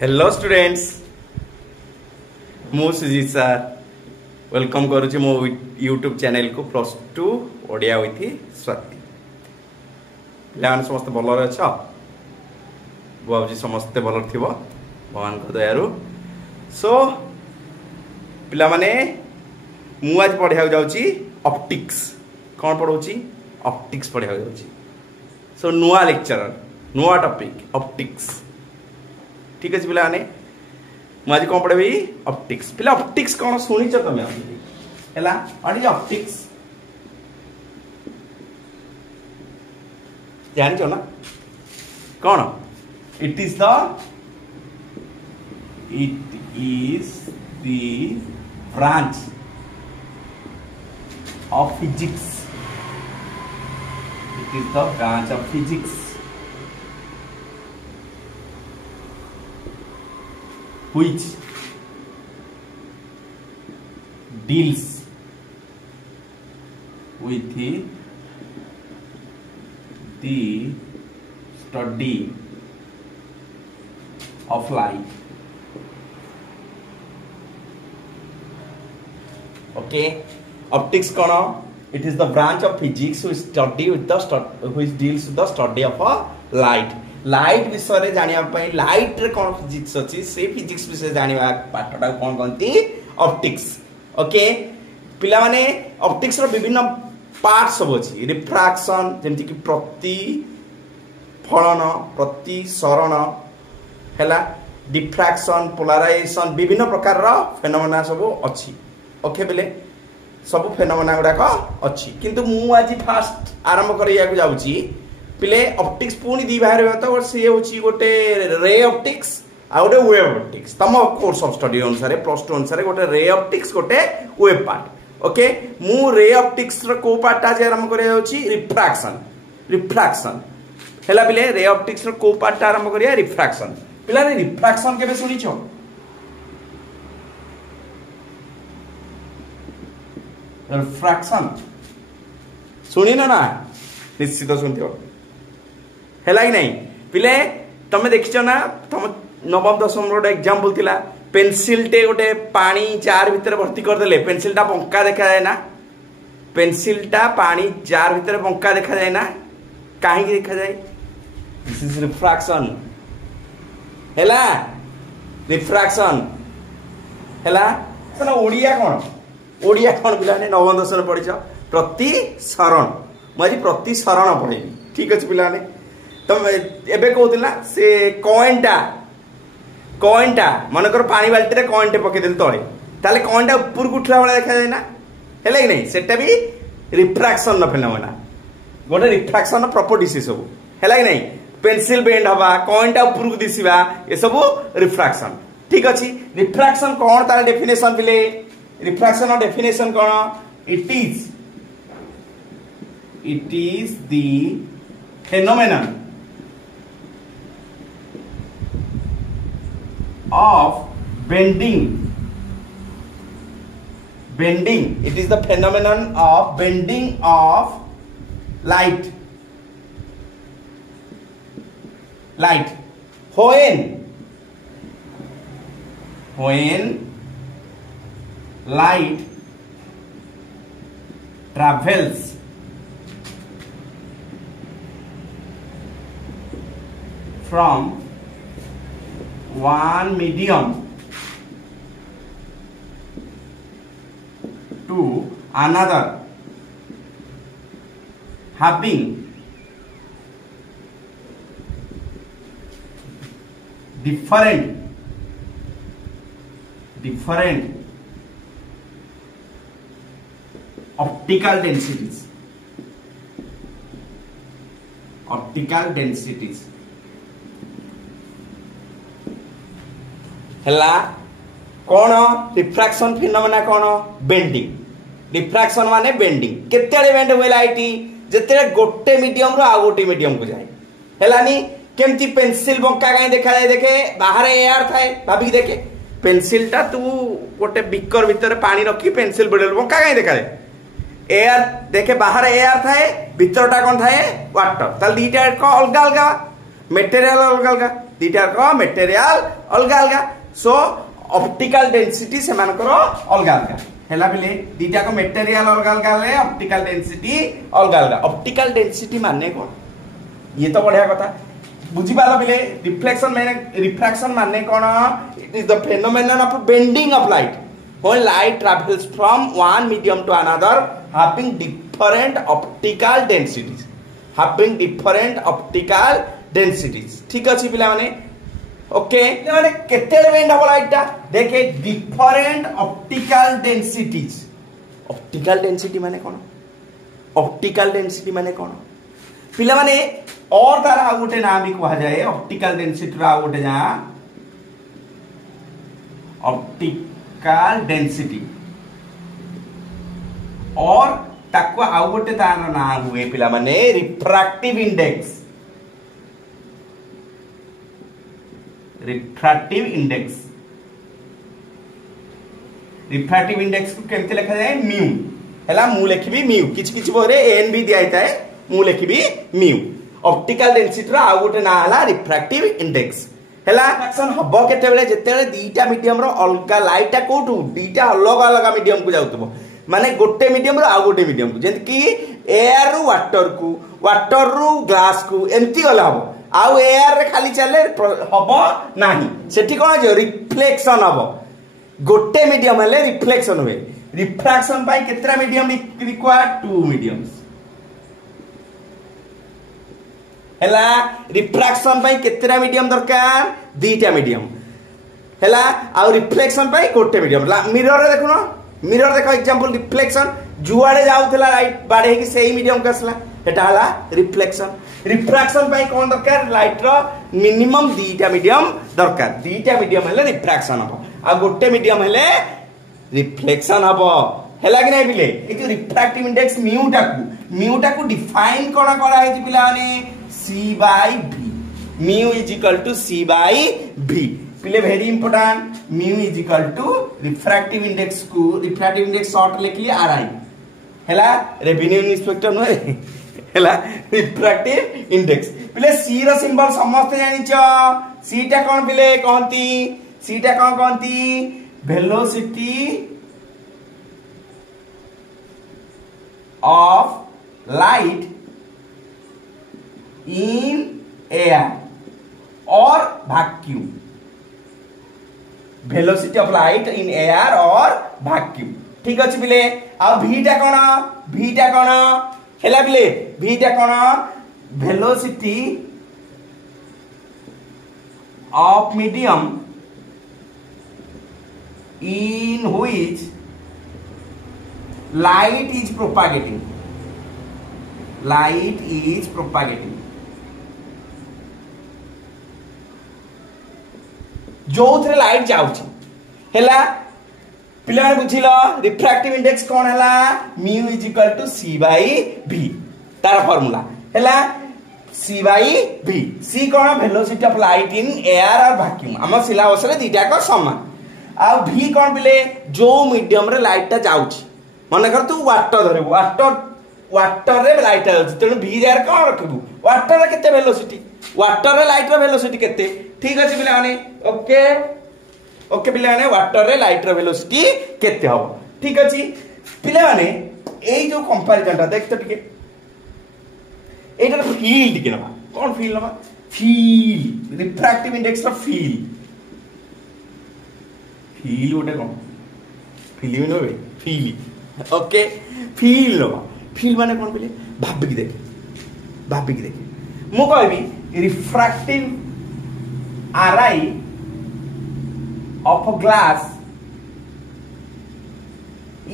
Hello students मु Sujit sir welcome करुच्ची मो YouTube channel को +2 ओडिया विथ स्वाति पे समस्त भल अछ बाबूजी समस्ते भल थी भगवान को दयारु सो पिला माने मु आज पढ़िया जाऊँगी ऑप्टिक्स कौन पढ़ाऊँगी ऑप्टिक्स पढ़िया जाऊँगी सो नुआ लेक्चर नुआ टॉपिक ऑप्टिक्स ठीक है पिला माने मुझे कौन पढ़े ऑप्टिक्स पिला ऑप्टिक्स कौन शुणी तुम है व्हाट इज ऑप्टिक्स जान ना कौन it is the branch of physics it is the branch of physics which deals with the study of light. Okay, optics kono it is the branch of physics which study with the which deals with the study of a light. Light विषय जाना light रे कौन physics अच्छी से physics विषय जाना पाठटा कौन कहती ऑप्टिक्स ओके पिला माने ऑप्टिक्स रो विभिन्न पार्ट सब अच्छी रिफ्रैक्शन जेमति कि प्रतिफलन प्रतिसरण हैला डिफ्रैक्शन पोलराइजेशन विभिन्न प्रकार रो फेनोमेना सब अच्छी ओके बेले सब फेनोमेना गुडाक अच्छी किंतु मु आज फास्ट आरंभ करिया को जाउची पिले ऑप्टिक्स पुणी दी बाहर तो सी हूँ गोटे रे ऑप्टिक्स आ गोटे वेव ऑप्टिक्स तुम कोर्स ऑफ स्टडी अनुसार +2 अनुसार गोटे रे ऑप्टिक्स गोटे वेव पार्ट ओके मु रे ऑप्टिक्स रो को पार्ट आज आरंभ करिया होची रिफ्रैक्शन रिफ्रैक्शन हैला पिले रे ऑप्टिक्स रो को पार्ट आरंभ करिया रिफ्रैक्शन पिला रे रिफ्रैक्शन केबे सुनिछो रिफ्रैक्शन सुनी ना निश्चित सुनथियो हैला ही नहीं पिले तमे देखिछो ना तुम नवम दशम रो एग्जांपल थिला पेंसिल टे गोटे पानी जार भीतर भर्ती कर देले पेंसिल टा बंका देखा जाए ना पेंसिल टा पानी जार भीतर बंका देखा जाए ना काहे की देखा जाए दिस इज रिफ्रैक्शन हैला रिफ्रैक्शन हैला सना ओडिया कोन पिला ने नवम दशम पढिछो प्रतिसरण मजी प्रतिसरण पढेनी ठीक अछि पिला ने तुम एबे कहूला से कॉइन टा मनकर पानी बाल्टी रे कॉइन टे पके देल तळे ताले कॉइन टा ऊपर उठला वाला देखा जाय ना हेले कि नहीं सेटा भी रिफ्रैक्शन न फेनोमेना गोटे रिफ्रैक्शन न प्रॉपर्टी से सब हेला कि नहीं पेंसिल बेंड हवा कॉइन टा ऊपर को दिसिबा ए सब रिफ्रैक्शन ठीक अछि रिफ्रैक्शन कोन तार डेफिनेशन पिले रिफ्रैक्शन और definition cone it is the phenomenon of bending it is the phenomenon of bending of light when light travels from one medium to another having different optical densities हैला कौन refraction phenomena कौन bending refraction माने bending केतेले bend हुए light जते गोटे medium रो आ गोटे medium को जाए हैलानी केमती पेंसिल बंका गाय देखा जाए देखे बाहर एयर थाए भाभी देखे पेंसिल टा तू गोटे बिकर भीतर पानी रखी पेंसिल बडल बंका गाय देखा जाए एयर देखे बाहर एयर थाए भीतरटा कौन थाए वाटर ताल दीटा अलग अलग मेटेरियल अलग अलग दीटा को मटेरियल अलग अलग सो ऑप्टिकल डेंसिटी से मानकर अलग अलग हैला बिले दीटा को मटेरियल अलग अलग है ऑप्टिकल डेंसिटी अलग अलग ऑप्टिकल डेंसिटी माने कौन ये तो बढ़िया कथा बुझी पाला बिले रिफ्लेक्शन माने रिफ्रैक्शन माने कौन it is the phenomenon of bending of light when light travels from one medium to another having different optical densities ठीक अछि पिला माने ओके माने केते बेंड हो लाइटटा देखे डिफरेंट ऑप्टिकल डेंसिटी माने कोन ऑप्टिकल डेंसिटी माने कोन पिला माने और तार आ गोटे नाम भी कहा जाए ऑप्टिकल डेंसिटी रा गोटे जा ऑप्टिकल डेंसिटी और ताको आ गोटे तार नाम हुए पिला माने रिफ्रैक्टिव इंडेक्स रिफ्रैक्टिव इंडेक्स को केमते लिखा जाए म्यू हैला मु लिखबी म्यू किछ किछ बोरे एन भी दिया जाए मु लिखबी म्यू ऑप्टिकल डेंसिटी रा आ गोटे ना हला रिफ्रैक्टिव इंडेक्स हैला रिफ्रैक्शन हबो केते बेले जेते बेले दीटा मीडियम रो अलगा लाइटा कोठू दीटा अलग अलग मीडियम को जाउतबो माने गोटे मीडियम रो आ गोटे मीडियम को जेंत कि एयर रू वाटर रू ग्लास को एम्ति गला हबो आउ एयर रे खाली चले हबो नाही सेठी कोन जे रिफ्लेक्शन हबो गोटे मीडियम हेले रिफ्लेक्शन हुए रिफ्रैक्शन पाई केतरा मीडियम रिक्वायर्ड 2 मीडियम्स हैला रिफ्रैक्शन पाई केतरा मीडियम दरकार दीटा मीडियम हैला आ रिफ्लेक्शन पाई गोटे मीडियम मिरर रे देखुनो मिरर देखो एग्जांपल रिफ्लेक्शन जुआडे जाउतला लाइट बाडे कि सेही मीडियम कसला एटा हला रिफ्लेक्शन रिफ्रैक्शन पाई कोन दरकार लाइट रो मिनिमम दीटा मीडियम दरकार दीटा मीडियम हेले रिफ्रैक्शन हबो आ गोटे मीडियम हेले रिफ्लेक्शन हबो हैला कि नै बिले ए जो रिफ्रैक्टिव इंडेक्स म्यू टाकू डिफाइन कोन करा है पिला माने c/v mu is equal to c/v पिले very important mu is equal to refractive index short लिख लिया आरआई हैला रेवेन्यू इंस्पेक्टर नो हैला रिफ्रैक्टिव इंडेक्स पिले सी रो सिंबल समस्त जानि छ सी टा कोन पिले कहंती velocity of light in air or vacuum velocity of light in air or vacuum ठीक अछि पिले आ v टा कोन हैला पिले v टा कोन velocity of medium in which light is propagating जो थे लाइट जाउची हैला पिला माने बुझिलो रिफ्रैक्टिव इंडेक्स कोन हैला mu is equal to c/v तार फार्मूला हैला c/v c cone velocity of light in air or vacuum हम सिलेबस रे दीटा को समान आ v कोन बिले जो मीडियम रे लाइट ता जाउची माने कर तू वाटर धरबो वाटर रे लाइट जाउची तेनु v जार कोन रखबू वाटर रे केते वेलोसिटी वाटर रे लाइट रे वेलोसिटी केते ठीक अछि पिला माने ओके पिला माने वाटर रे लाइट रे वेलोसिटी केते हो ठीक अछि पिला माने एई जो कंपैरिजन ता देख तो ठीक एटा फील्ड के नबा कोन फील्ड नबा फील्ड रिफ्रैक्टिव इंडेक्स रा फील्ड गोटे कोन feel no feel okay feel माने कोन बोले भाबिक देख मु कहबी refractive RI of a glass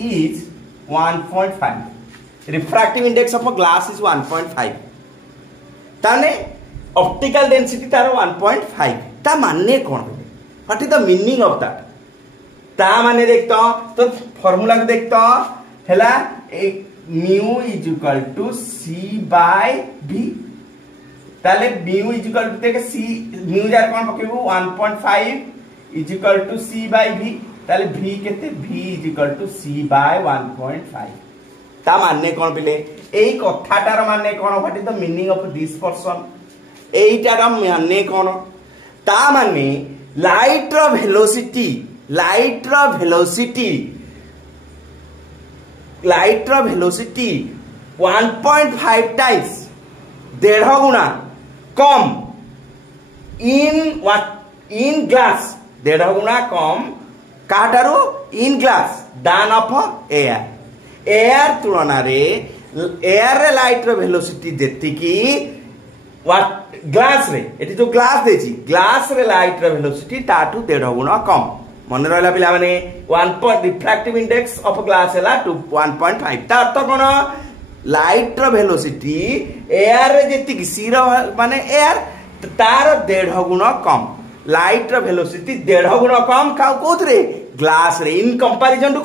is 1.5 refractive index of a glass is 1.5 ताने ऑप्टिकल डेंसिटी तार 1.5 ता माने कोन what is the meaning of that ता माने देखतो तो फार्मूला को देखतो हैला mu is equal to c/v ताले म्यू इज इक्वल टू देख c म्यू जार कोन पकेबो 1.5 इज इक्वल टू c/v ताले v केते v is equal to c/1.5 ता माने कोन बिले एई कथाटार माने कोन what is the meaning of this person एईटार माने कोन ता माने लाइट रो वेलोसिटी 1.5 टाइम्स 1.5 गुना कम इन ग्लास 1.5 गुना कम काटारू in glass than of air तुलना रे एयर रे लाइट रो वेलोसिटी जेति की ग्लास रे एटी जो ग्लास देछि ग्लास रे लाइट रो वेलोसिटी ताटू 1.5 गुना कम मन रहला पिला माने 1 रिफ्रैक्टिव इंडेक्स ऑफ ग्लास हैला 1.5 ता अर्थ कोन लाइट रो वेलोसिटी एयर रे जेति की सीरो माने एयर तार 1.5 गुना कम लाइट रो वेलोसिटी 1.5 गुना कम कोथरे ग्लास रे इन कंपैरिजन टू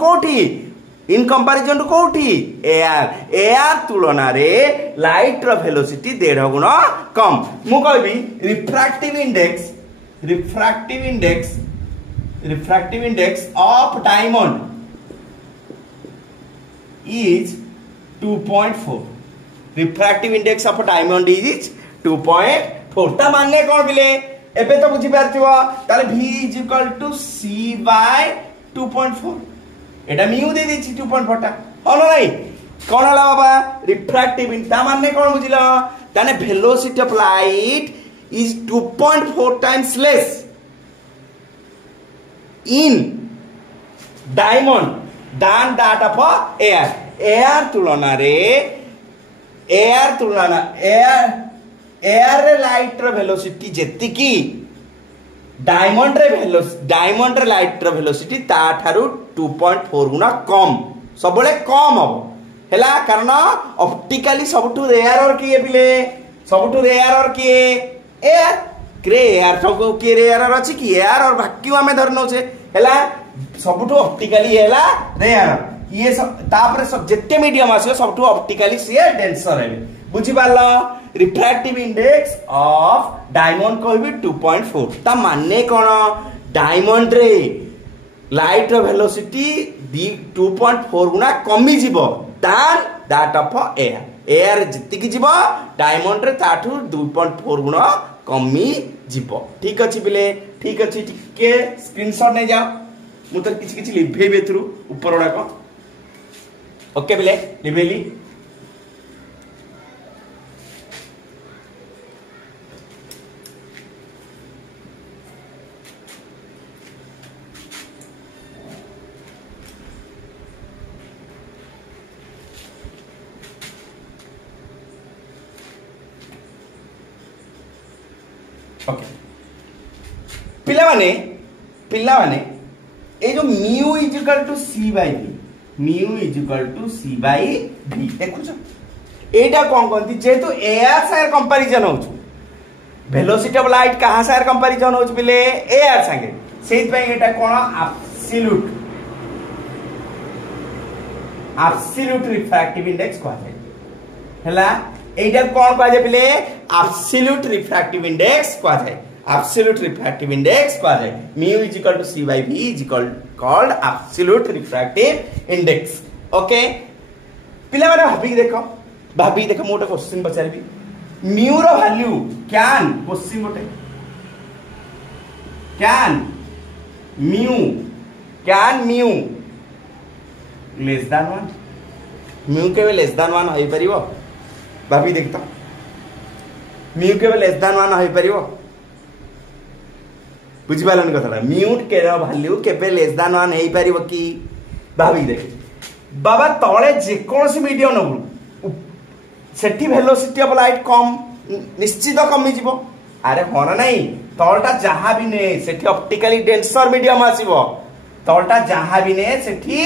कोठी एयर तुलना रे लाइट रो वेलोसिटी 1.5 गुना कम मु कहबी refractive index of diamond is 2.4 refractive index of diamond is 2.4 ता माने कोन बिले एबे तो बुझी पारथिबो ताले v = c / 2.4 एटा म्यू दे देछि 2.4 टा हलो नाही कोन हला बाबा रिफ्रैक्टिव ता माने कोन बुझिलो ताने velocity of light is 2.4 times less in diamond than that of air तुलना रे एयर रे लाइट रो वेलोसिटी जेति की डायमंड रे लाइट रो वेलोसिटी ता थारु 2.4 गुना कम सबले कम हो हैला कारण ऑप्टिकली सबटू रेयर और किए पिले सबटू रेयर और किए एयर क्रे एयर सब के रेयर अछि की एयर और वैक्यूम में धरनो छे हैला सबटू ऑप्टिकली हैला रेयर ये सब तापर सब जेते मीडियम आसी सबटू ऑप्टिकली से डेंसर है बुझी पारलो रिफ्रैक्टिव इंडेक्स ऑफ डायमंड कहबी 2.4 ता माने कोन डायमंड रे लाइट रो वेलोसिटी 2.4 गुना कमी जीवो दान दैट ऑफ एयर जिति की जीवो डायमंड रे ताठू 2.4 गुना कमी जीवो ठीक अछि बिले ठीक अछि टिके स्क्रीनशॉट नै जाओ मु तो किछि लिभे बेथरू ऊपर ओडा को ओके बिले लिभेली ओके पिला माने ए जो म्यू = c/v देखु छ एटा कोन कोंती जेतु एयर सायर कंपैरिजन होछु वेलोसिटी ऑफ लाइट कहां सायर कंपैरिजन होछु बिले एयर संगे सेत पई एटा कोन एब्सोल्यूट रिफ्रैक्टिव इंडेक्स को है हला एटा कोन को जे बिले एब्सोल्यूट रिफ्रैक्टिव इंडेक्स को है एब्सोल्यूट रिफ्रैक्टिव इंडेक्स को है mu = c/v called absolute refractive index okay पिला माने भाबी देखो मोटा क्वेश्चन पचारबी म्यू रो वैल्यू कैन क्वेश्चन मोटे can mu less than 1 mu के लेस देन 1 होई परिबो भाबी देखता म्यू के लेस देन 1 होई परिबो बुझी पालन कथा म्यूट के वैल्यू केबे लेस देन 1 हेई परिबो की भाबी देख बाबा तळे जे कोनसी मीडियम नबु सेठी वेलोसिटी ऑफ लाइट कम निश्चित कमी जीवो अरे होना नहीं तळटा जहा भी ने सेठी ऑप्टिकली डेंसर मीडियम आसीबो तळटा जहा भी ने सेठी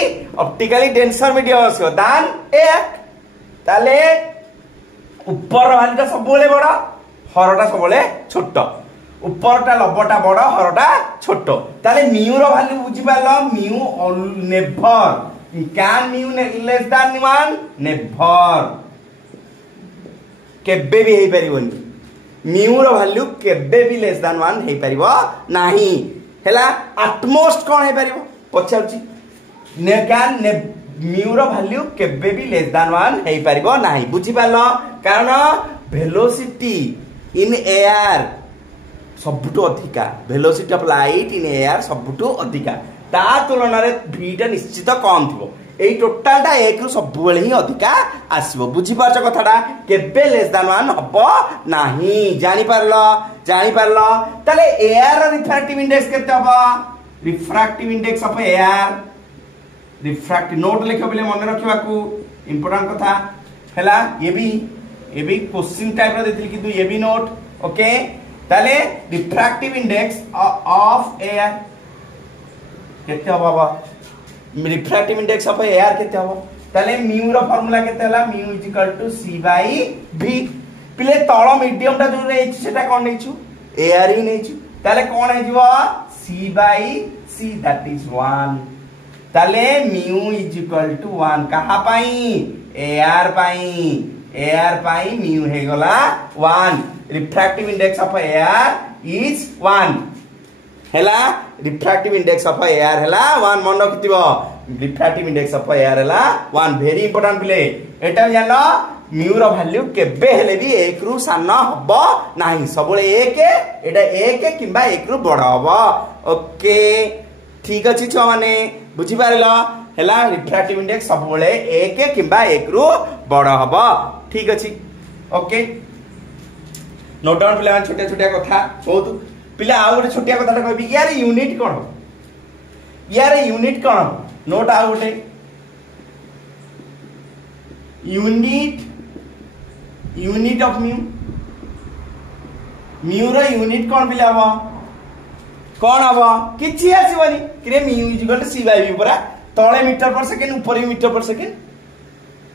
ऑप्टिकली डेंसर मीडियम आसीबो दान एक ताले ऊपर वैल्यूटा सब बोले बड़ हरटा सब बोले छोट ऊपरटा लबटा बड़ हरटा छोट ताले म्यू रो वैल्यू बुझी पालो mu never can mu less than 1 never केबे भी हेई परिबोनी म्यू रो वैल्यू केबे भी लेस देन 1 हेई परिबो नाही हैला एटमोस्ट कोन हेई परिबो पछाउची ने कैन म्यू रो वैल्यू केबे भी लेस देन 1 हेई परिबो नाही बुझी पालो कारण वेलोसिटी इन एयर सबुठु अधिका velocity of light in air सबुठु अधिका ता तुलन रे v टा निश्चित कम थिबो एई टोटल टा 1 रु सब बेले ही अधिका आसीबो बुझी पाछ कथाटा केबे लेस देन 1 हबो नाही जानि पारलो तले एयर रो रिफ्रैक्टिव इंडेक्स केते हबो refractive index of air refractive note लिखो बेले मन रखिबा को इंपोर्टेंट कथा हैला ये भी क्वेश्चन टाइप रो देथिल किंतु ये भी नोट ओके ताले रिफ्रैक्टिव इंडेक्स ऑफ एयर केते हो बाबा रिफ्रैक्टिव इंडेक्स ऑफ एयर केते हो ताले म्यू रो फार्मूला केते हला mu is equal to c by v पिले तळ मीडियम टा जो रे सेटा कोन नेछु एयर ही नेछु ताले कोन हे जीवो c by c that is 1 ताले म्यू इज इक्वल टू 1 कहा पाई एयर पाई म्यू हे गला 1 refractive index of air is 1 हैला रिफ्रैक्टिव इंडेक्स ऑफ एयर हैला 1 मन रखिथिबो रिफ्रैक्टिव इंडेक्स ऑफ एयर हैला 1 वेरी इंपोर्टेंट पिले एटा जानो म्यू रो वैल्यू केबे हेले भी 1 रु सान हबो नाही सबले 1 एटा 1 किबा 1 रु बड़ हबो ओके ठीक अछि छ माने बुझी पारिलो हैला रिफ्रैक्टिव इंडेक्स सबले 1 किबा 1 रु बड़ हबो ठीक अछि ओके नोट डाउन पिला छोटे छोटे कथा बहुत पिला आ गोटे छोटिया कथा कहबी यार यूनिट कोन नोट आ गोटे यूनिट ऑफ म्यू रो यूनिट कोन पिला हबो कोन हबो किछि आसीबनी क्रे mu is equal to c by v परा तळे मीटर पर सेकंड ऊपर मीटर पर सेकंड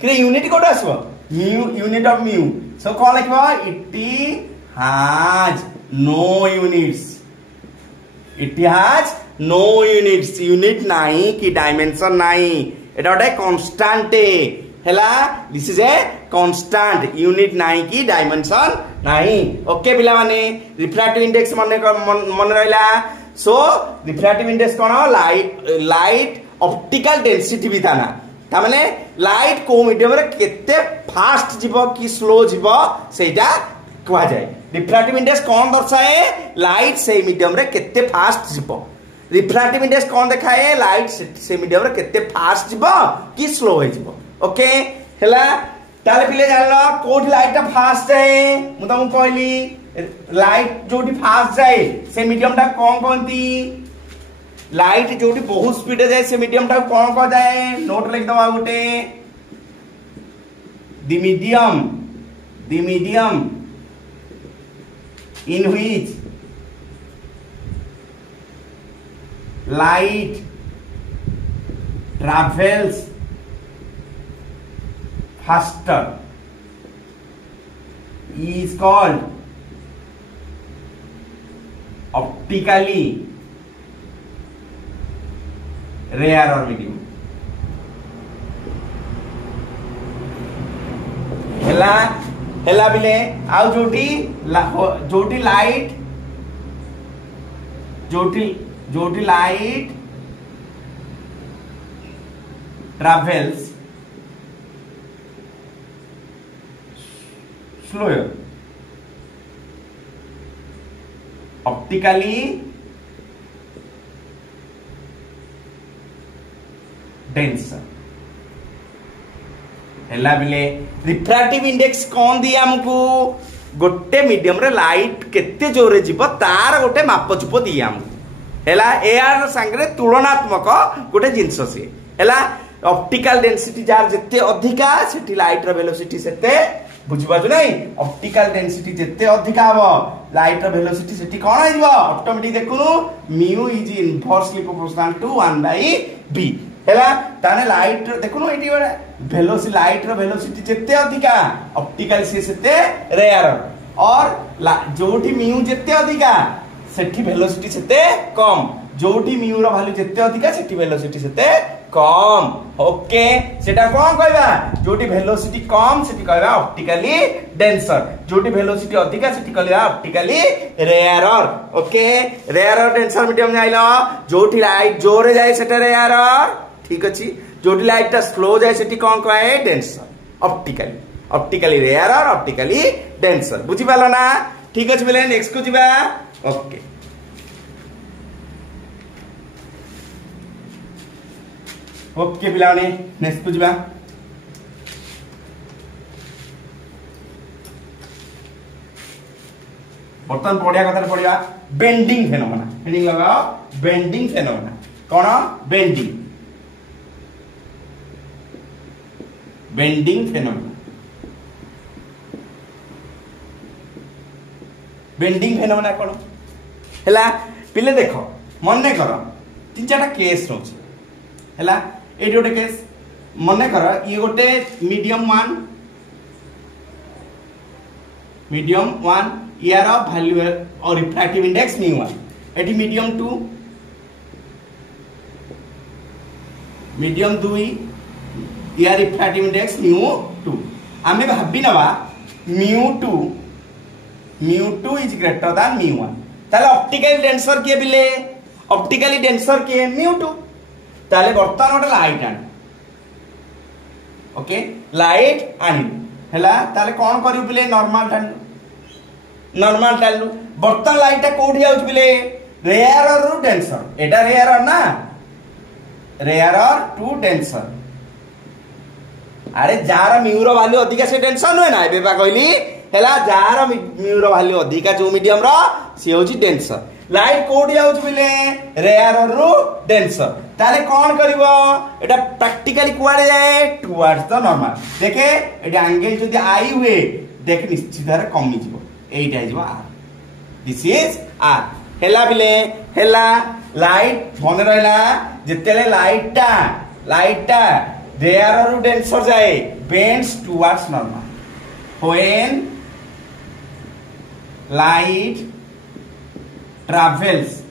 क्रे यूनिट कोड आसीबो mu unit of mu so कोन लिखबो it has no units it has no units unit nahi ki dimension nahi eta ote constant hela this is a constant unit nahi ki dimension nahi okay pila mane refractive index मन रहला so refractive index कोन light optical density भी थाना ता माने light को medium रे केते fast जीवो की स्लो जीवो सेटा कहा जाए रिफ्रैक्टिव इंडेक्स कौन दर्शाए लाइट से मीडियम रे केते फास्ट जीवो रिफ्रैक्टिव इंडेक्स कौन देखाए लाइट से मीडियम रे केते फास्ट जीवो की स्लो हो जीवो ओके हैला ताले पिले जानलो कोठी लाइट ता फास्ट जाए मु तुम कहली लाइट जोटी फास्ट जाए से मीडियम ता कोनती लाइट जोटी बहुत स्पीड जाए से मीडियम ता कोन को जाए नोट लिख दवा गुटे the medium in which light travels faster is called optically rare or medium हेला बिले आउ जोटी light travels slow optically dense हैला बिले रिफ्रैक्टिव इंडेक्स कौन दिया हमको गोटे मीडियम रे लाइट केते जोरे जीव तार गोटे माप चुप दिया हमको हैला एआर संगे तुलनात्मक गोटे जिंस से हैला ऑप्टिकल डेंसिटी जार जत्ते अधिका सेठी लाइट रो वेलोसिटी सेते बुझिबाजु नै ऑप्टिकल डेंसिटी जत्ते अधिका हबो लाइट रो वेलोसिटी सेठी कोन आइबो ऑटोमेटिक देखुनु mu is inversely proportional to 1 by v हैला ताने लाइट देखुनु एटी वेलोसिटी लाइट रो वेलोसिटी जत्ते अधिका ऑप्टिकल से सेते रेयर और जोठी म्यू जत्ते अधिका सेठी वेलोसिटी सेते कम जोठी म्यू रो वैल्यू जत्ते अधिका सेठी वेलोसिटी सेते कम ओके सेटा कोन कहबा जोटी वेलोसिटी कम सेठी कहबा ऑप्टिकली डेंसर जोटी वेलोसिटी अधिका सेठी कहबा optically rarer okay rarer denser medium जाइलो जोटी लाइट जोरे जाय सेटा रेयरर ठीक अछि जोटी लाइट ता स्लो जाय सेठी कोन कहे denser optically rarer optically denser बुझी पालो ना ठीक अछि बेले नेक्स्ट को जिबा ओके ओके पिलाने नेक्स्ट को जीवा बर्तमान पढ़िया कथा पढ़िया बेंडिंग फेनोमेना हेडिंग लगाओ बेंडिंग फेनोमेना कौन bending bending phenomena bending phenomena कौन हैला पिले देखो मन कर तीन चार केस रोच हैला एटी गोटे केस मन कर ये गोटे मीडियम वन यार वैल्यू और रिफ्रैक्टिव इंडेक्स μ1 एटी मीडियम 2 मीडियम 2 यार रिफ्रैक्टिव इंडेक्स μ2 आमे भाबी नवा μ2 इज ग्रेटर दैन μ1 ताले ऑप्टिकली डेंसर के बिले ऑप्टिकली डेंसर के μ2 ताले बर्तमान गोटे लाइट आन ओके लाइट आनी हैला ताले कोन करियो बिले नॉर्मल टालू बर्तमान लाइट कोठी जाउछ बिले रेयर रु डेंसर एटा रेयर ना रेयर टू डेंसर अरे जार म्यूरो वैल्यू अधिका से डेंसर नुहे ना एबे बा कहली हैला जार म्यूरो वैल्यू अधिका जो मीडियम रो से होची डेंसर लाइट कोठी जाउछ बिले रेयर रु डेंसर ताले कोन करबो एटा प्रैक्टिकली कुआडे जाए टुवर्ड्स द नॉर्मल देखे एटा एंगल जदी आई हुए देख निश्चित भारे कमी जीवो एटा जीवो आर दिस इज आर हेला बिले हेला लाइट मन रहला जेतेले लाइटटा रेयर रु डेंसर जाए bends towards normal when light travels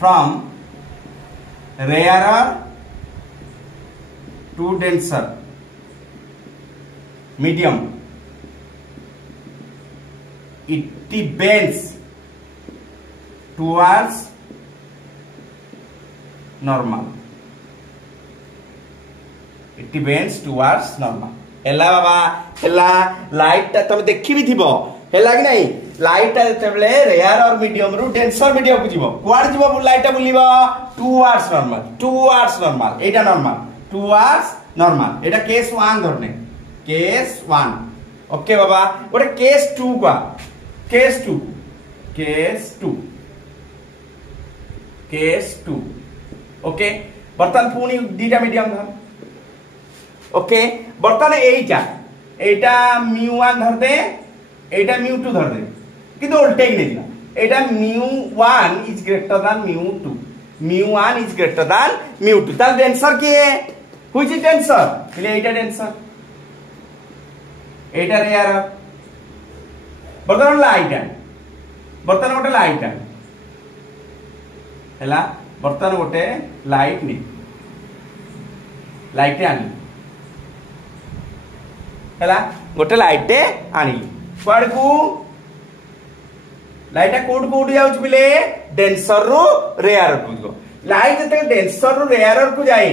from rarer to denser medium it bends towards normal it bends towards normal हेला बाबा हेला लाइट तुम देखि भी थिबो हेला कि नहीं लाइट तेबले रेयर और मीडियम रु डेंसर मीडियम को जीवो क्वाड जीवो लाइट बुलिबो टुवर्ड्स नॉर्मल एटा नॉर्मल टुवर्ड्स नॉर्मल एटा केस 1 धरने केस 1 ओके बाबा गोटे केस 2 का केस 2 ओके बर्तमान पुनी दीटा मीडियम धर ओके बर्तमान एटा μ1 धर दे एटा μ2 धर दे किंतु उल्टे ही नहीं एटा μ1 is greater than μ1 is greater than μ2 ताल डेंसर के व्हिच इज डेंसर ले एटा डेंसर एटा रेयर बर्तमान गोटे लाइट हैला बर्तमान गोटे लाइट नहीं लाइट आनी हैला गोटे लाइट आनिली क्वाड को लाइट कोड जाउछ बिले डेंसर रु रेयर को जो लाइट जते डेंसर रु रेयर को जाए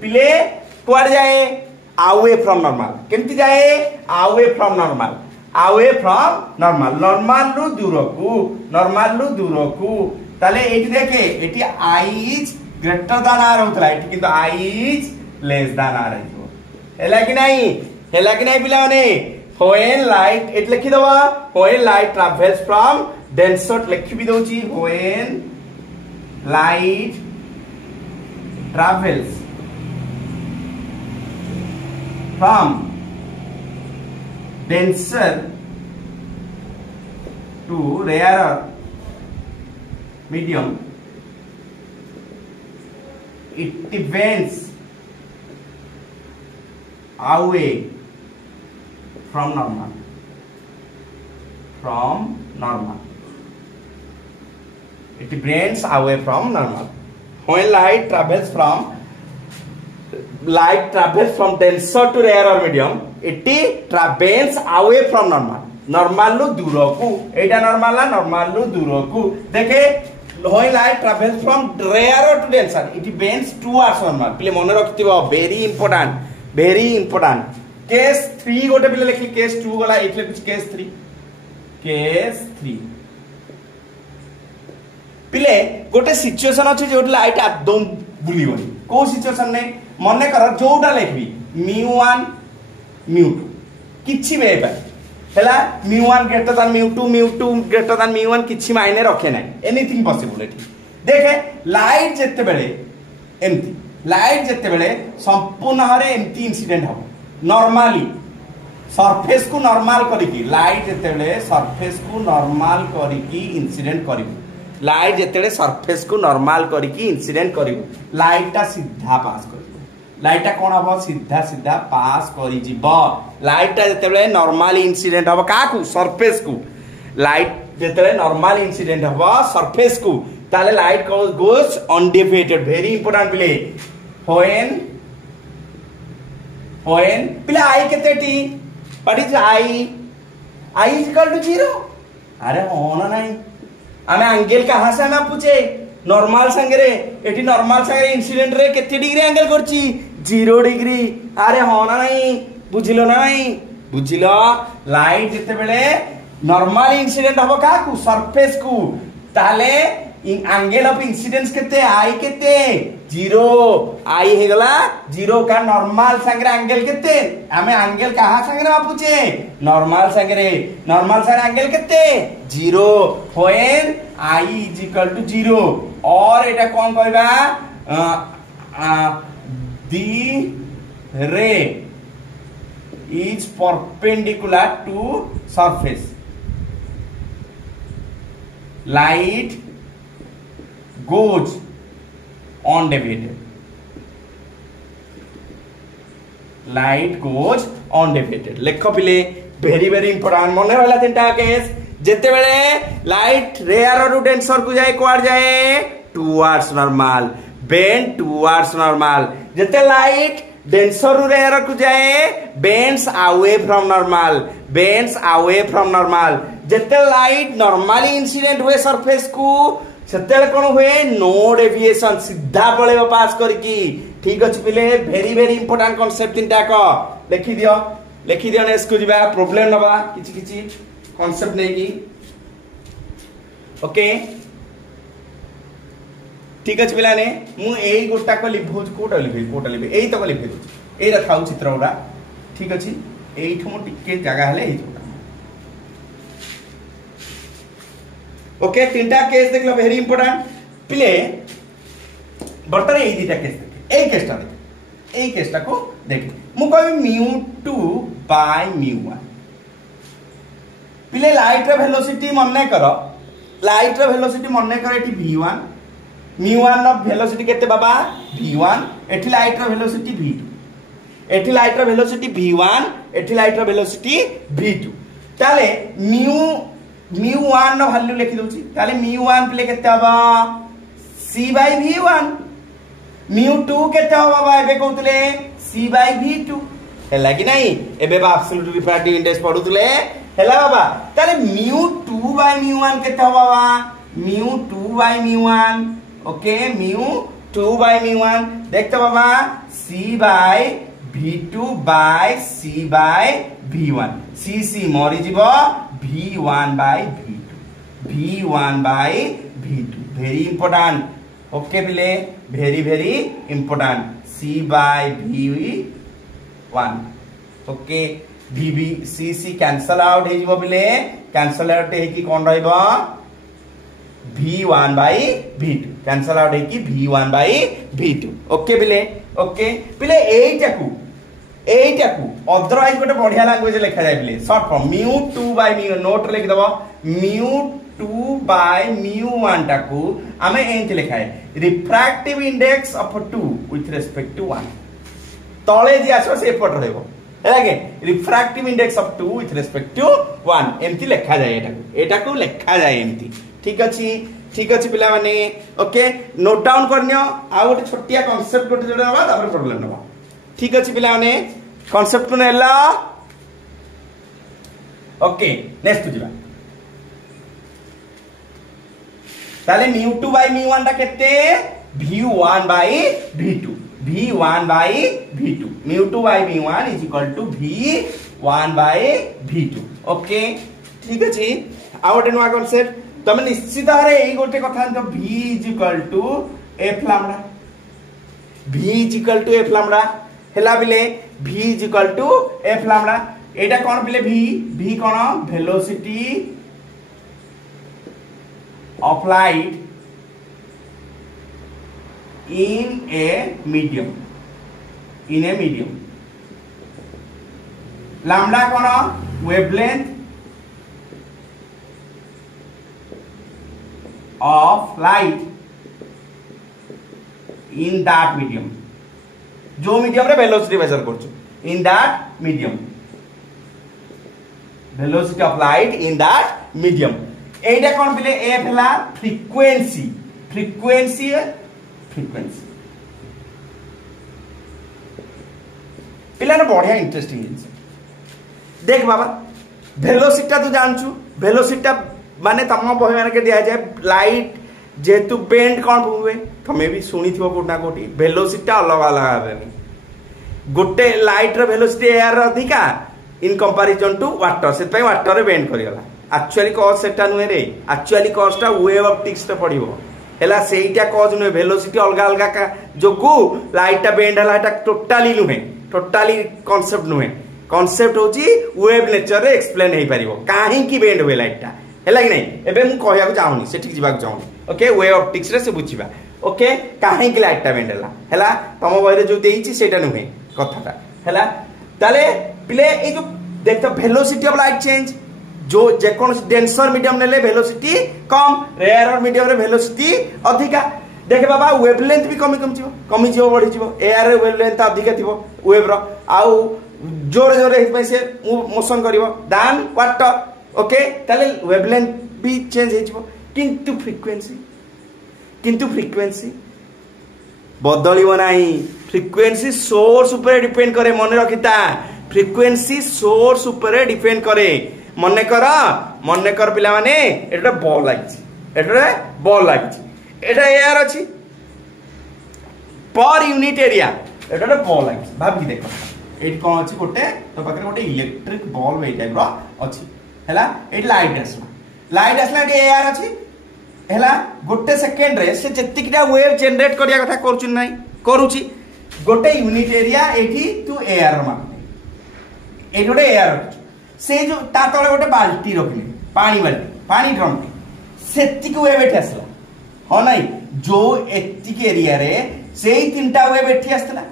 पिले क्वाड जाए अवे फ्रॉम नॉर्मल केमति जाए अवे फ्रॉम नॉर्मल रु दूर को ताले एटी देखे एटी i is greater than r होतला एटी किंतु i is less than r आइबो हैला कि नहीं पिला माने व्हेन लाइट एट लिखि दवा when light travels from denser लिखि भी दोची when light travels from denser to rare medium it bends away from normal it bends away from normal when light travels from denser to rarer medium it travels away from normal lu दूर को एटा normal lu दूर को देखे when light travels from rarer to denser it bends towards normal play मन रखिथिबो very important case 3 गोटे पिले लिखली case 2 गला एथले कुछ केस 3 पिले गोटे सिचुएशन अछि जो लाइट आदम बुलिबनी को सिचुएशन ने मने कर जोटा लिखबी μ1 μ2 किछि बे हेला μ1 ग्रेटर देन μ2 ग्रेटर देन μ1 किछि मायने रखे ना एनीथिंग पॉसिबल एठी देखे लाइट जेते बेले एमती लाइट जेते बेले संपूर्ण हरे एमती इंसिडेंट हो नॉर्मली सरफेस को नॉर्मल करिकी लाइट जेते बेले सरफेस को नॉर्मल करिकी इंसिडेंट करिवो लाइट जेते सरफेस को नॉर्मल करिकी इंसिडेंट करिवो लाइट ता सीधा पास करिवो लाइट ता कोन हबो सीधा सीधा पास करि जिवो लाइट ता जेते नॉर्मल इंसिडेंट हबो काकू सरफेस को लाइट जेते नॉर्मल इंसिडेंट हबो सरफेस को ताले लाइट गोes undefeated very important प्ले when प्ले आई केते टी what is i is equal to 0 अरे होना नहीं आमे एंगल कहां से ना पूछे नॉर्मल संगे एटी नॉर्मल संगे इंसिडेंट रे केते डिग्री एंगल करची 0 डिग्री अरे होना नहीं बुझिलो नहीं बुझिलो लाइट जते बेले नॉर्मल इंसिडेंट हबो काकू सरफेस को ताले एंगल ऑफ इंसिडेंस केते आई केते 0 आई हे गला 0 का नॉर्मल संगे एंगल केते हमें एंगल कहां संगे मापुचे नॉर्मल संगे एंगल केते 0 when i is equal to 0 और एटा कोन कहबा the ray is perpendicular to surface light goes undefeated light goes undefeated लेख पिले वेरी वेरी इंपोर्टेंट मन रहला तीनटा केस जेते बेले लाइट रेयर रु डेंसर को जाए क्वाड जाए towards normal bend towards normal जेते लाइट डेंसर रु रेयर को जाए बेंड्स अवे फ्रॉम नॉर्मल जेते लाइट नॉर्मली इंसिडेंट हुए सरफेस को सेतेले कोन हुए नो डेविएशन सीधा पळेबो पास करकी ठीक अछि पिले वेरी वेरी इंपोर्टेंट कांसेप्ट तीनटा को लिखि दियो ने इसको जिबा प्रॉब्लम नबा किछि कांसेप्ट नेकी ओके ठीक अछि पिला ने मु एई गोटा को लिखौ कोटा लिखै एई तक लिखै एई रखाउ चित्र उडा ठीक अछि एई ठमु टिके जगह हले एई ओके तीनटा केस देखलो वेरी इंपोर्टेंट प्ले बर्तन ए दीटा केस देख ए केसटा को देख मु कहबी μ2 बाय μ1 प्ले लाइट रे वेलोसिटी मन्ने करो एठी v1 μ1 नो वेलोसिटी केते बाबा v1 एठी लाइट रे वेलोसिटी v2 एठी लाइट रे वेलोसिटी v1 एठी लाइट रे वेलोसिटी v2 ताले μ1 नो वैल्यू लिखि दोची ताले μ1 प्ले केते हबा c बाय v1 μ2 केते हबा बाबा एबे कहतले c बाय v2 हैला कि नहीं एबे बा एब्सोल्यूट रिफ्रैक्टिव इंडेक्स पढुतले हैला बाबा ताले μ2 बाय μ1 केते हबा बाबा μ2 बाय μ1 ओके μ2 बाय μ1 देखते बाबा c by v2 by c by v1 c मरि जिवो v1 by v2 very important okay पिले very very important c by v1 okay c cancel out हे जिवो पिले कैंसल आउट हे कि कोन रहइबो v1 by v2 cancel out हे कि v1 बाय v2 ओके पिले एइटाकू अदरवाइज गोटे बढ़िया लैंग्वेज लिखा जाय पिले शॉर्ट फॉर्म μ2 बाय μ नोट लिख दबो μ2 बाय μ1 टाकू हमें एंत लिखा है refractive index of 2 with respect to 1 तळे जे आसो से पट रहबो हेलागे refractive index of 2 with respect to 1 एंती लिखा जाय एटाकू लिखा जाय एंती ठीक अछि पिला माने ओके नोट डाउन करनियो आ गोटे छोटिया कांसेप्ट गोटे जोडा बा तापर प्रॉब्लम नबा ठीक अछि पिला माने कांसेप्ट को नेला ओके नेक्स्ट जिबा ताले μ2 बाय μ1 टा केते v1 by v2 V1 by V2 mu2 by V1 is equal to V1 by V2 okay ठीक अछि आ गोटे नुआ कॉन्सेप्ट तमे निश्चित भारे एई गोटे कथा तो V is equal to f lambda V is equal to f lambda हेला बिले V is equal to f lambda एटा कोन बिले V कोन velocity of light in a medium lambda कोन wavelength of light in that medium जो medium रे velocity measure करछु in that medium velocity of light in that medium एटा कोन बिले f हला फ्रीक्वेंसी पिलाने बढ़िया इंटरेस्टिंग देख बाबा वेलोसिटी तू जानछु वेलोसिटी माने तम बहि माने के दिया जाए लाइट जेतु बेंड कोन हुए तमे भी सुनी थिबो कोना कोटी वेलोसिटी अलग अलग आबे गोटे लाइट रो वेलोसिटी एयर अधिका इन कंपैरिजन टू वाटर से पई वाटर रे बेंड करियला एक्चुअली कॉज सेटा नुए रे एक्चुअली कॉजटा वेव ऑप्टिक्स रे पडिबो हेला सेटा कॉज नुए वेलोसिटी अलग अलग का जोगु लाइट बेंड हला एटा टोटली कांसेप्ट नुए कांसेप्ट होची वेव नेचर रे एक्सप्लेन हे परिबो काहे की बेंड होए लाइटटा हेला कि नहीं एबे मु कहया को चाहूनी सेठी जिबा को चाहूनी ओके वेव ऑप्टिक्स रे से बुझिबा ओके काहे की लाइटटा बेंड हला हेला तम बहिरे जो देइची सेटा नुए कथाटा हेला ताले पिले ए जो देखतो वेलोसिटी ऑफ लाइट चेंज जो जेकोन डेंसर मीडियम नेले वेलोसिटी कम रेयर मीडियम रे वेलोसिटी अधिका देखे बाबा वेवलेंथ भी कमी जीवो बढ़ी जीवो एयर रे वेवलेंथ अधिका थिबो वेव रो आउ जोर जोर हे से मोशन करिवो दान वाटर ओके ताले वेवलेंथ भी चेंज हे जीवो किंतु फ्रीक्वेंसी बदलिबो नाही फ्रीक्वेंसी सोर्स ऊपर डिपेंड करे मन रखिता फ्रीक्वेंसी सोर्स ऊपर डिपेंड करे मन कर पिला माने एटा बॉल लागिछि एटा एयर अछि पर यूनिट एरिया एटा बॉल लागिछि भाबी देखो एट कोन अछि गोटे तो पाकर गोटे इलेक्ट्रिक बॉल ए टाइप रो अछि हैला एट लाइट आसला एट एयर अछि हैला गोटे सेकंड रे से जतिकिटा वेव जनरेट करिया कथा करछु नै करूछि गोटे यूनिट एरिया एठी तू एयर माने ए गोटे एयर से जो ता तले गोटे बाल्टी रखले पानी ड्रम सेति को वेव एठी आसला हो नाही जो एतिक एरिया रे सेई तीनटा वेव एठी आस्तला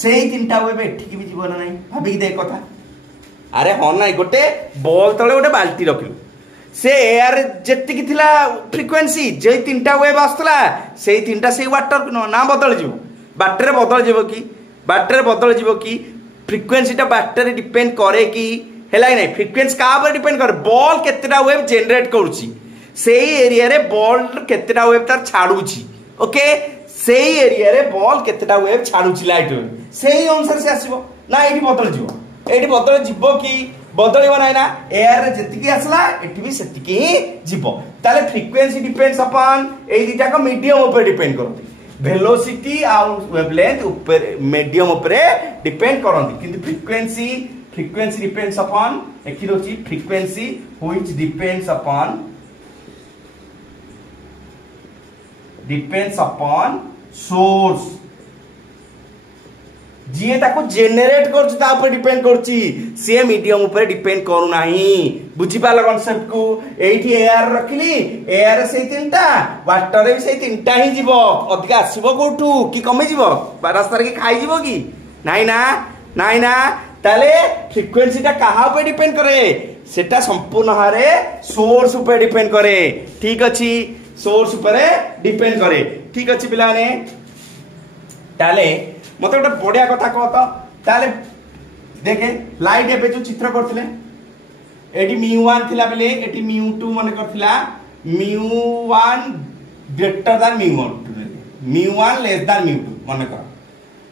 सेई तीनटा वेव एठी की भी जीवन नाही भाबी दे कथा अरे हो नाही गोटे बॉल तले गोटे बाल्टी रखलु से एयर जेतिक थिला फ्रीक्वेंसी जे तीनटा वेव आस्तला सेई तीनटा सेई वाटर ना बदल जीवो बैटरी बदल जीवो की फ्रीक्वेंसी टा बैटरी डिपेंड करे कि हेला नहीं फ्रीक्वेंसी का पर डिपेंड करे बॉल केतेटा वेव जनरेट करूची सेही एरिया रे बॉल केतेटा वेव तार छाडूची ओके सेही एरिया रे बॉल केतेटा वेव छाडूची लाइट वेव सेही अनुसार से आसीबो ना एठी बदल जीवो कि बदलिबो नाही ना एयर रे जतिकी आसला एठी भी सेतिकी ही जीवो ताले फ्रीक्वेंसी डिपेंड्स अपॉन ए दिटा को मीडियम ऊपर डिपेंड करती वेलोसिटी और वेवलेंथ ऊपर मीडियम ऊपर डिपेंड करती किंतु फ्रीक्वेंसी डिपेंड्स अपॉन एखि रोची frequency which depends upon source जी ताको जेनेरेट करछ ता ऊपर डिपेंड करछि से मीडियम ऊपर डिपेंड करू नाही बुझी पाला कांसेप्ट को एठी एयर रखली एयर से तीनटा वाटर रे से तीनटा ही जीवो अधिक आसीबो कोठू की कमे जीवो रास्ता रे खाई जीवो की नाही ना ताले फ्रीक्वेंसी ता कहा ऊपर डिपेंड करे सेटा संपूर्ण हारे सोर्स ऊपर डिपेंड करे ठीक अछि सोर्स ऊपर डिपेंड करे ठीक अछि पिलाने ताले मत गोटे बढ़िया कथा कह तो ताले देखे लाइट एबे जो चित्र करथिले एटी μ1 थिला बेले एटी μ2 मन करथिला μ1 ग्रेटर देन μ1 लेस देन μ2 मन कर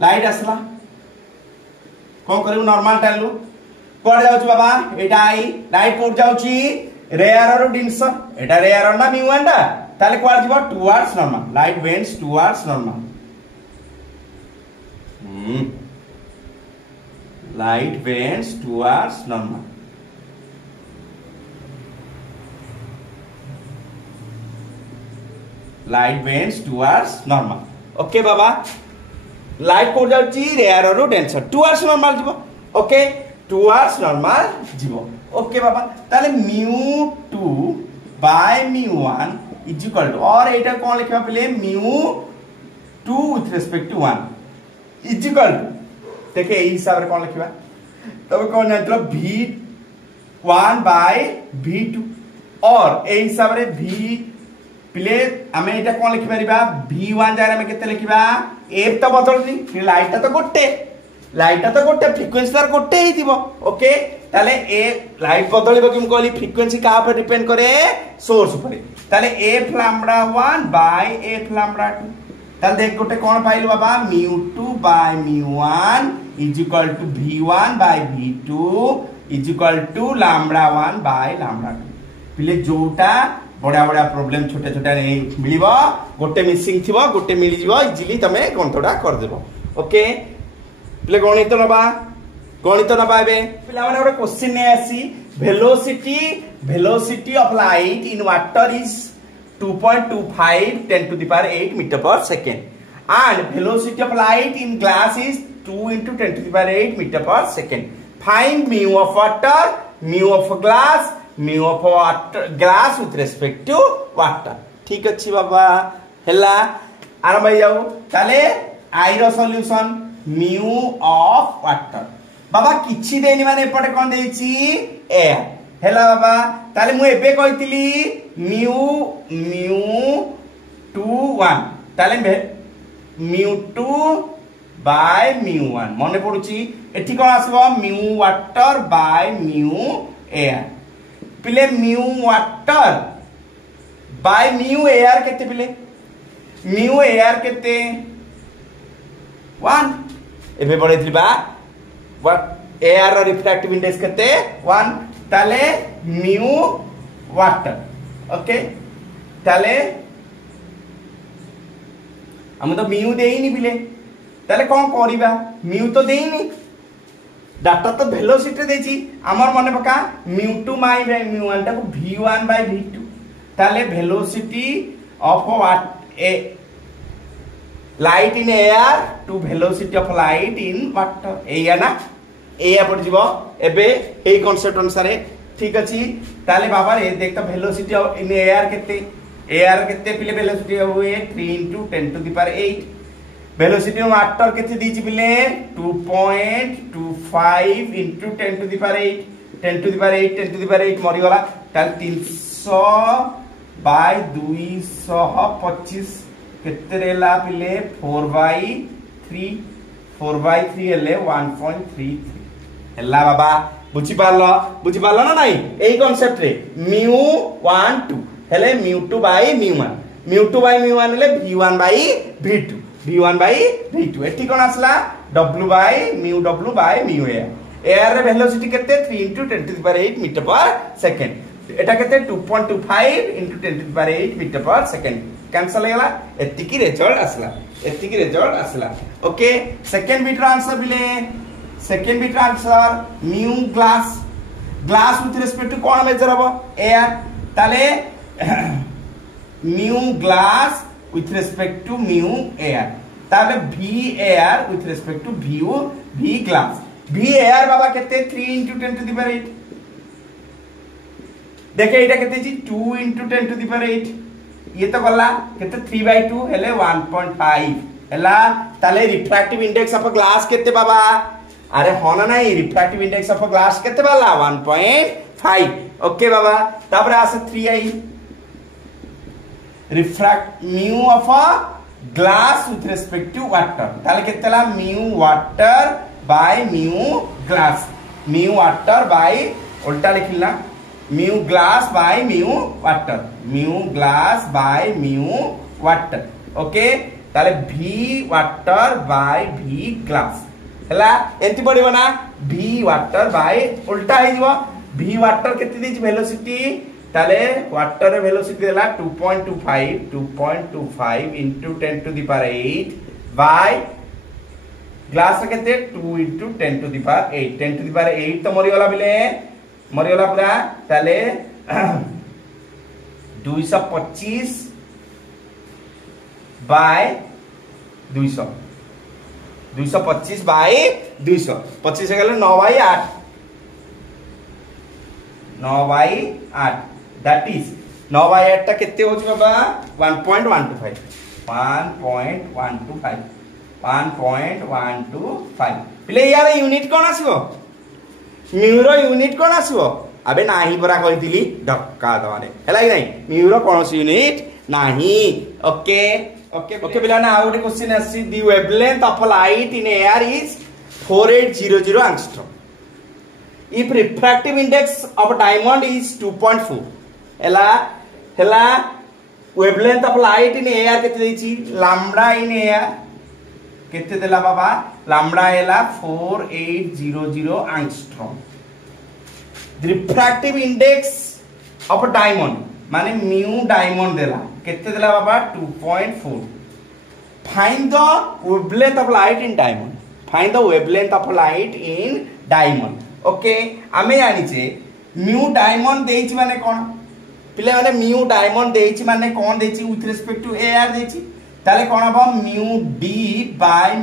लाइट आसला कोन करू नॉर्मल टालू कोड जाउची बाबा एटा आई लाइट कोड जाउची रेयर रो डिंस एटा रेयर ना μ1 टा ताले कोड जीवो towards normal light bends towards normal light bends towards normal. Light bends towards normal. Okay बाबा, light को जाउची रेयर रो डेंसर towards normal जीवो. Okay, towards normal जीवो. Okay बाबा, ताले mu2 by mu1 is equal to, और एटा कौन लिखा पहले mu2 with respect to 1 is equal to, देखिए इस हिसाब से कौन लिखा तब कौन जान v1 by v2 और ए हिसाब से v पिले हमें एटा कौन लिखि परिबा v1 जारे में केते लिखिबा f तो बदलनी लाइट तो गोटे फ्रीक्वेंसी तार गोटे ही दिबो. ओके ताले ए लाइट बदलिबो कि हम कहली फ्रीक्वेंसी कहा पर डिपेंड करे सोर्स ऊपर. ताले f lambda 1 by f lambda 2. ताले देख गोटे कौन पाइलु बाबा mu2 by mu1 is equal to v1 by v2 is equal to lambda 1 by lambda 2. पिले जोटा बड़ा बड़ा प्रॉब्लम छोटे छोटे नहीं मिलिबो गोटे मिसिंग थिबो गोटे मिली जिवो इजीली तमे गणतोडा कर देबो. ओके पिले गणित नबा एबे पिला माने ओरे क्वेश्चन ने आसी velocity of light in water is 2.25 10 to the power 8 meter per second and velocity of light in glass is 2 into 10 to the power 8 meter per second. Find mu of water, mu of glass, mu of water glass with respect to water. ठीक अछि बाबा हैला आरंभ हो जाऊ. ताले आई रो solution mu of water बाबा किछि देनी माने एपटे कोन देछि एयर हैला बाबा. ताले मु एबे कहितली mu 2 1 ताले mu2 by mu1 मने पडुची एठी कोन आसबो mu water by mu air. पिले mu water by mu air केते पिले mu air केते 1 एबे पढैथि बा air रो रिफ्रैक्टिव इंडेक्स केते 1 ताले mu water. ओके ताले हम तो mu देइनी पिले ताले कोन करिबा mu तो देइनी डाटा तो वेलोसिटी देछि हमर मने पका mu2 by mu1 टा को v1 by v2 ताले velocity of what a light in air to velocity of light in water एया ना एया पड़ जिवो एबे एई कांसेप्ट अनुसार ठीक अछि. ताले बाबा रे देख त वेलोसिटी इन एयर केते पिले वेलोसिटी हुए 3 into 10 to the power 8. Velocity of water केते दीछि पिले 2.25 into 10 to the power 8 10 to the power 8 10 to the power 8 मरि गला. ताले 300 by 225 केते रेला पिले 4 by 3 हेले 1.33 हैला बाबा बुझी पारलो ना नाही एई कांसेप्ट रे mu1 2 हेले mu2 by mu1 हेले v1 by v2 एठी कोन आसला w by mu air रे वेलोसिटी केते 3 into 10 to the power 8 meter per second एटा केते 2.25 into 10 to the power 8 meter per second cancel हेला एतिकी रिजल्ट आसला. ओके सेकंड बिट आंसर बिले second bit answer mu glass with respect to कोन measure हबो air ताले mu glass with respect to mu air ताले v air with respect to v glass v air बाबा केते 3 into 10 to the power 8 देखे एटा केते जी 2 into 10 to the power 8 ये तो गला केते 3 by 2 हेले 1.5 हैला. ताले रिफ्रैक्टिव इंडेक्स ऑफ ग्लास केते बाबा अरे होना नहीं रिफ्रैक्टिव इंडेक्स ऑफ ग्लास केते बाला 1.5. ओके बाबा तापर आसे 3 आई refract mu of glass with respect to water ताले केतेला mu water by mu glass उल्टा लिखिला mu glass by mu water. Okay ताले v water by v glass हला एंती पड़िबो ना v water by उल्टा हे जिवो v water केते दिछि वेलोसिटी ताले वाटर रे वेलोसिटी देला 2.25 into 10 to the power 8 by glass केते 2 * 10 to the power 8 10 to the power 8 तो मरिगला बिले मरिगला पूरा ताले 225 बाय 200 225 बाय 200 25 गले 9 by 8 9 by 8 that is 9 by 8 टा केते होची बाबा 1.125 1.125 पिले यार यूनिट कोन आसीबो म्यूरो यूनिट कोन आसीबो अबे नाही परा कहितली धक्का दवाने हैला कि नहीं म्यूरो कोनस यूनिट नाही ओके ओके ओके पिला ना आउट क्वेश्चन आसी the wavelength of light in air is 4800 angstrom if refractive index of diamond is 2.4 हैला wavelength of light in air केते देछि लैम्बडा इन एयर केते देला बाबा लैम्बडा हैला 4800 angstrom refractive index of diamond माने म्यू डायमंड देला केते देला बाबा 2.4 find the wavelength of light in diamond find the wavelength of light in diamond okay आमे जानि छे म्यू डायमंड देछि माने कोन पिले माने म्यू डायमंड देछि माने कोन देछि विथ रिस्पेक्ट टू एआर देछि ताले कोन हबो mu D by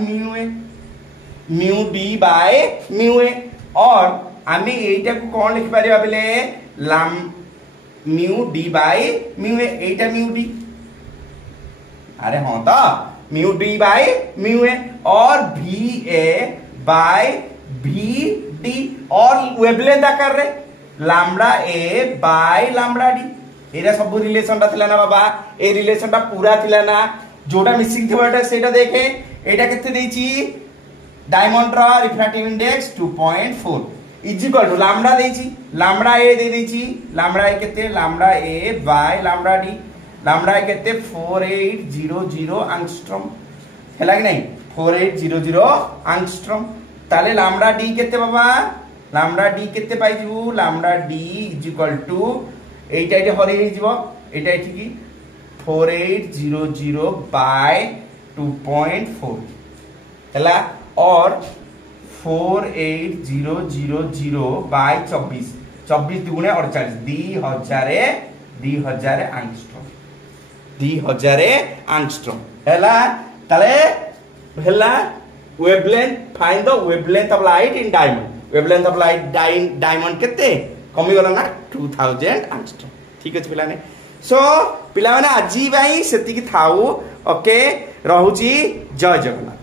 mu A और आमे एटा को कोन लिख परिबा बेले लम mu D by mu A एटा म्यू डी अरे हां तो mu D by mu A और भी ए बाय भी डी और वेवलेंथ कर रे lambda A by lambda D एरा सब रिलेशन ता थिला ना बाबा ए रिलेशन ता पूरा थिला ना जोटा मिसिंग थिबाटा सेटा देखे एटा केते देछि डायमंड रा refractive index 2.4 is equal to lambda देछि लैम्बडा ए दे देछि लैम्बडा ए केते lambda A by lambda D lambda A केते 4800 एंगस्ट्रॉम हैला कि नहीं 4800 एंगस्ट्रॉम ताले लैम्बडा डी केते बाबा लैम्बडा डी केते पाइ जिवु lambda D is equal to eta eta Hari हे जिवो एटा एठी की 4800 बाय 2.4 हैला और 4800 बाय 24 24 दुगुणे 48 2000 एंगस्ट्रॉम 2000 एंगस्ट्रॉम हैला ताले हैला wavelength find the wavelength of light in diamond wavelength of light diamond केते कमी गला ना 2000 एंगस्ट्रॉम ठीक अछि पिलाने सो पिला माने आजी भाई सेति की थाउ ओके रहूची जय जगन्नाथ।